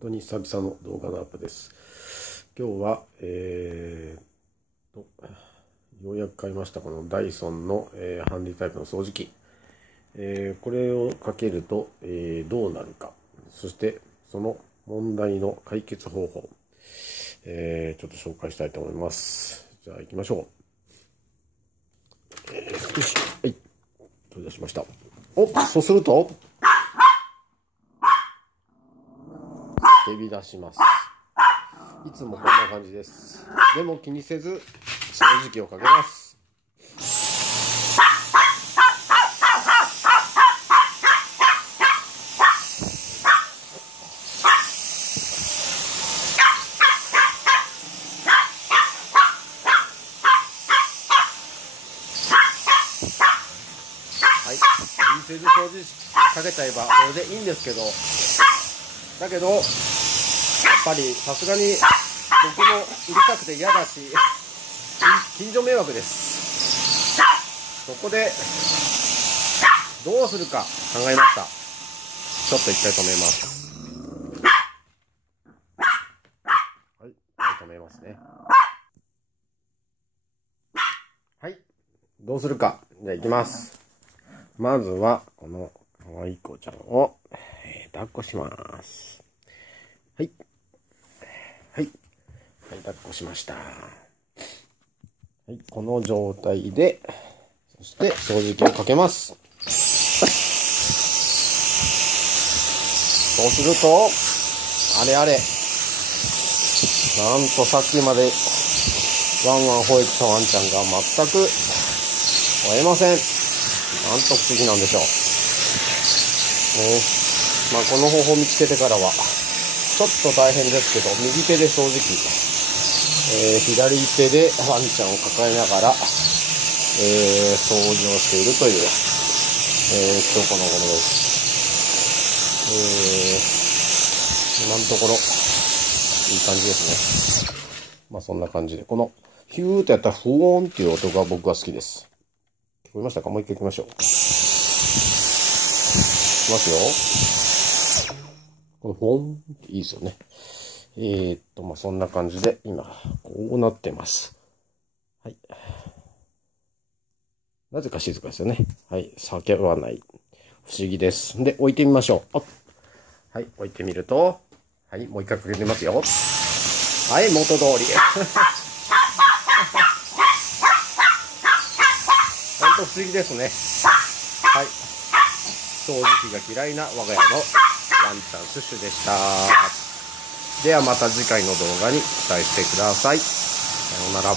当に久々の動画のアップです。今日は、ようやく買いましたこのダイソンの、ハンディタイプの掃除機。これをかけると、どうなるか。そしてその問題の解決方法、ちょっと紹介したいと思います。じゃあ行きましょう。よし、はい。取り出しました。そうすると、飛び出します。いつもこんな感じです。でも気にせず掃除機をかけます。はい、気にせず掃除かけちゃえばそれでいいんですけど、だけどやっぱりさすがに僕もうるさくて嫌だし、近所迷惑です。そこでどうするか考えました。ちょっと一回止めます。はい、止めますね。はい、どうするか。じゃあ行きます。まずはこの可愛い子ちゃんを、抱っこします。はい。はい。はい、抱っこしました。はい、この状態で、そして掃除機をかけます。そうすると、あれあれ、なんとさっきまでワンワン吠えてたワンちゃんが全く吠えません。なんと不思議なんでしょう。この方法を見つけてからは、ちょっと大変ですけど、右手で掃除機、左手でワンちゃんを抱えながら、掃除をしているという、今日この頃です。今のところ、いい感じですね。そんな感じで、この、ヒューってやったら、フォーンっていう音が僕は好きです。聞こえましたか？もう一回行きましょう。いきますよ。このフォーンっていいですよね。そんな感じで、今、こうなってます。はい。なぜか静かですよね。はい。叫ばない。不思議です。で、置いてみましょう。はい。置いてみると、はい。もう一回かけてみますよ。はい。元通り。ほんと不思議ですね。はい。掃除機が嫌いな我が家のワンちゃんシュシュでした。ではまた次回の動画に期待してください。さようなら。